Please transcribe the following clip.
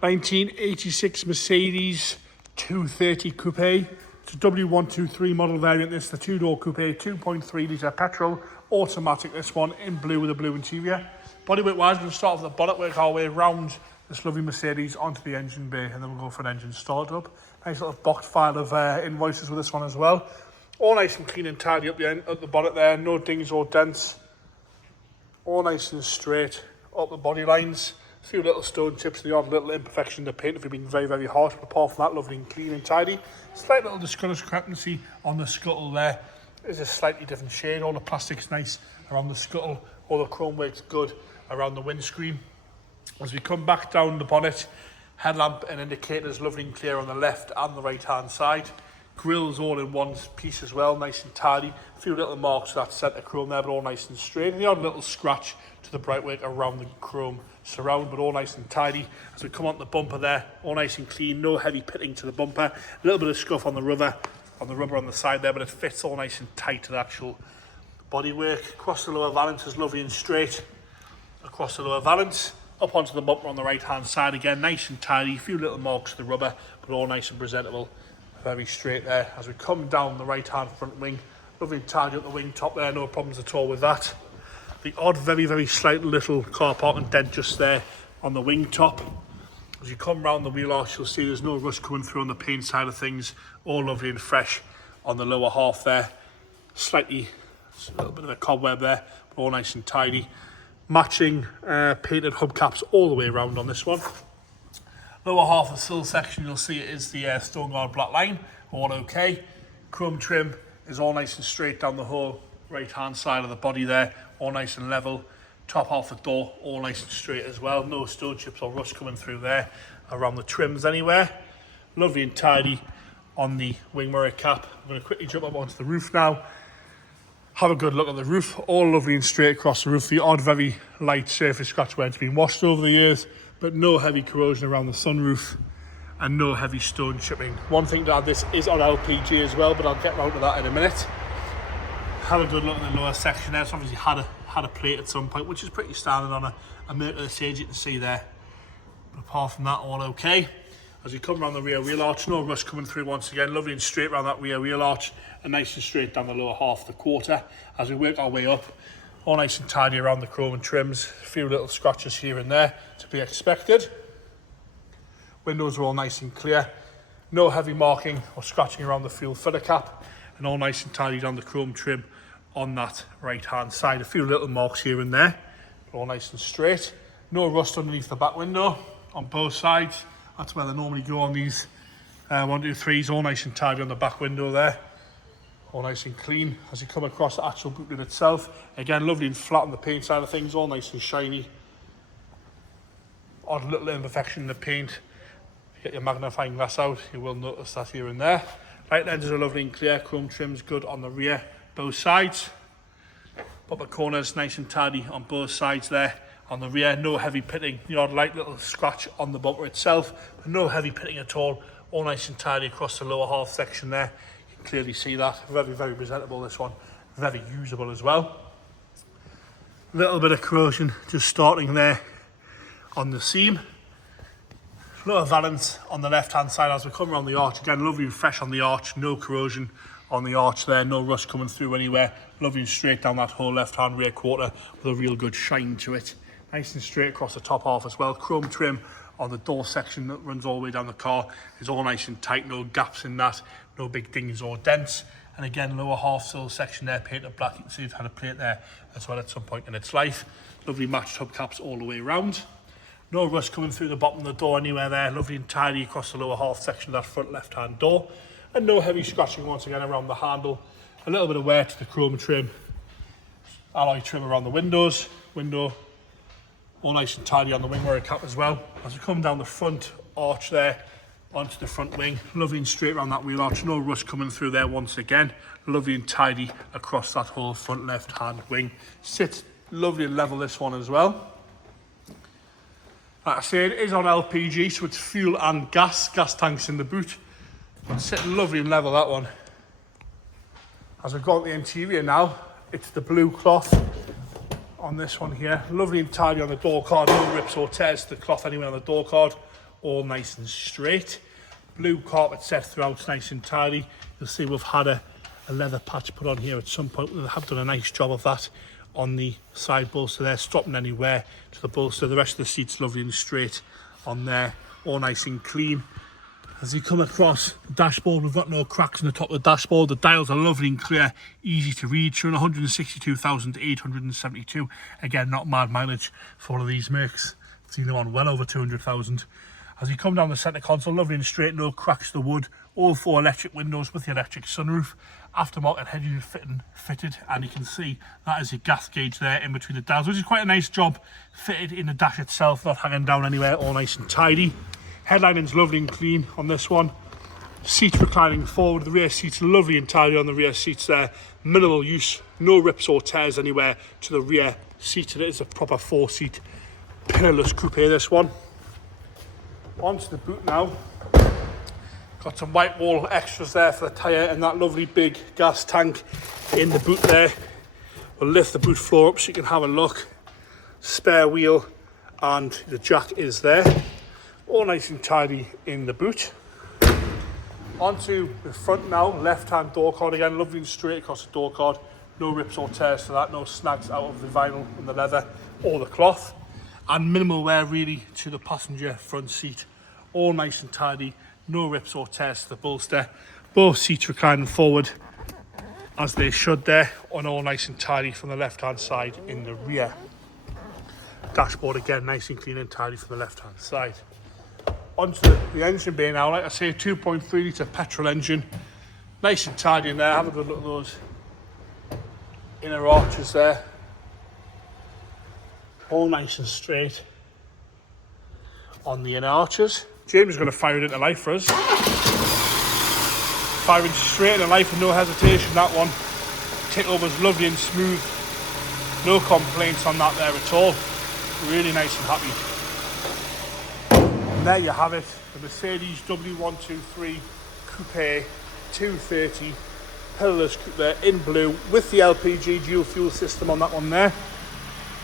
1986 Mercedes 230 Coupe. It's a W123 model variant. This is the two-door coupe, 2.3 litre petrol, automatic. This one in blue with a blue interior. Bodywork wise, we're going to start off with the bonnet, work our way around this lovely Mercedes onto the engine bay, and then we'll go for an engine startup. Nice little box file of invoices with this one as well. All nice and clean and tidy up the end, at the bonnet there, no dings or dents. All nice and straight up the body lines. A few little stone chips, the odd little imperfection in the paint if you're being very, very harsh, but apart from that, lovely and clean and tidy. Slight little discrepancy on the scuttle there. There's a slightly different shade. All the plastic's nice around the scuttle. All the chrome work's good around the windscreen. As we come back down the bonnet, headlamp and indicators lovely and clear on the left and the right hand side. Grills all in one piece as well, nice and tidy. A few little marks for that centre chrome there, but all nice and straight. And the odd little scratch to the brightwork around the chrome surround, but all nice and tidy. As we come on the bumper there, all nice and clean, no heavy pitting to the bumper. A little bit of scuff on the rubber on the side there, but it fits all nice and tight to the actual bodywork. Across the lower valance is lovely and straight. Across the lower valance, up onto the bumper on the right hand side again, nice and tidy. A few little marks to the rubber, but all nice and presentable. Very straight there. As we come down the right hand front wing, lovely and tidy up the wing top there, no problems at all with that. The odd very, very slight little car parking dent just there on the wing top. As you come round the wheel arch, you'll see there's no rust coming through on the paint side of things. All lovely and fresh on the lower half there. Slightly, a little bit of a cobweb there, but all nice and tidy. Matching painted hubcaps all the way around on this one. Lower half of the sill section, you'll see it is the Stoneguard black line, all okay. Chrome trim is all nice and straight down the whole right hand side of the body there, all nice and level. Top half of the door, all nice and straight as well. No stone chips or rust coming through there around the trims anywhere. Lovely and tidy on the wing mirror cap. I'm going to quickly jump up onto the roof now. Have a good look at the roof, all lovely and straight across the roof. The odd very light surface scratch where it's been washed over the years, but no heavy corrosion around the sunroof and no heavy stone chipping. One thing to add, this is on LPG as well, but I'll get round to that in a minute. Have a good look at the lower section there. It's obviously had a plate at some point, which is pretty standard on a Mercedes, you can see there. But apart from that, all okay. As we come around the rear wheel arch, no rust coming through once again, lovely and straight around that rear wheel arch, and nice and straight down the lower half of the quarter. As we work our way up, all nice and tidy around the chrome and trims, a few little scratches here and there to be expected. Windows are all nice and clear, no heavy marking or scratching around the fuel filler cap, and all nice and tidy down the chrome trim on that right hand side. A few little marks here and there, all nice and straight. No rust underneath the back window on both sides. That's where they normally go on these 1, 2, 3s, all nice and tidy on the back window there. All nice and clean. As you come across the actual boot lid itself, again, lovely and flat on the paint side of things, all nice and shiny. Odd little imperfection in the paint. If you get your magnifying glass out, you will notice that here and there. Light lenses are lovely and clear, chrome trim's good on the rear, both sides. Bumper corners nice and tidy on both sides there. On the rear, no heavy pitting, the odd light little scratch on the bumper itself, but no heavy pitting at all. All nice and tidy across the lower half section there. You can clearly see that. Very, very presentable, this one. Very usable as well. Little bit of corrosion just starting there on the seam. Lower valance on the left hand side as we come around the arch. Again, lovely and fresh on the arch, no corrosion on the arch there, no rust coming through anywhere. Lovely and straight down that whole left hand rear quarter with a real good shine to it. Nice and straight across the top half as well. Chrome trim on the door section that runs all the way down the car is all nice and tight, no gaps in that, no big dings or dents. And again, lower half sill section there, painted black. You can see it's had a plate there as well at some point in its life. Lovely matched hubcaps all the way around. No rust coming through the bottom of the door anywhere there. Lovely and tidy across the lower half section of that front left hand door. And no heavy scratching once again around the handle. A little bit of wear to the chrome trim. Alloy trim around the window. All nice and tidy on the wing mirror cap as well. As we come down the front arch there, onto the front wing, lovely and straight around that wheel arch, no rust coming through there once again. Lovely and tidy across that whole front left hand wing. Sits lovely and level, this one as well. Like I say, it is on LPG, so it's fuel and gas tanks in the boot. But sitting lovely and level, that one. As we've got the interior now, it's the blue cloth on this one here. Lovely and tidy on the door card, no rips or tears to the cloth anywhere on the door card. all nice and straight. Blue carpet set throughout, nice and tidy. You'll see we've had a leather patch put on here at some point. They have done a nice job of that on the side bolster there, stopping anywhere to the bolster. The rest of the seat's lovely and straight on there, all nice and clean. As you come across the dashboard, we've got no cracks in the top of the dashboard. The dials are lovely and clear, easy to read, showing 162,872. Again, not mad mileage for one of these makes. Seen them on well over 200,000. As you come down the centre console, lovely and straight, no cracks to the wood. All 4 electric windows with the electric sunroof. Aftermarket head unit fitted, and you can see that is your gas gauge there in between the dials, which is quite a nice job fitted in the dash itself, not hanging down anywhere, all nice and tidy. Headlining's lovely and clean on this one. Seats reclining forward, the rear seats lovely and tidy on the rear seats there. Minimal use, no rips or tears anywhere to the rear seat. It is a proper 4-seat pillarless coupe, this one. Onto the boot now. Got some white wall extras there for the tyre and that lovely big gas tank in the boot there. We'll lift the boot floor up so you can have a look. Spare wheel and the jack is there. All nice and tidy in the boot. Onto the front now, left-hand door card again, lovely and straight across the door card. No rips or tears to that, no snags out of the vinyl and the leather or the cloth. And minimal wear really to the passenger front seat. All nice and tidy, no rips or tears to the bolster. Both seats reclining forward as they should there, and all nice and tidy from the left-hand side in the rear. Dashboard again, nice and clean and tidy from the left-hand side. Onto the engine bay now, like I say, 2.3 litre petrol engine. Nice and tidy in there, have a good look at those inner arches there. All nice and straight on the inner arches. James is going to fire it into life for us. Firing straight into life with no hesitation, that one. Takeover's lovely and smooth. No complaints on that there at all. Really nice and happy. And there you have it, the Mercedes W123 Coupe 230 pillarless coupe in blue with the LPG dual fuel system on that one there.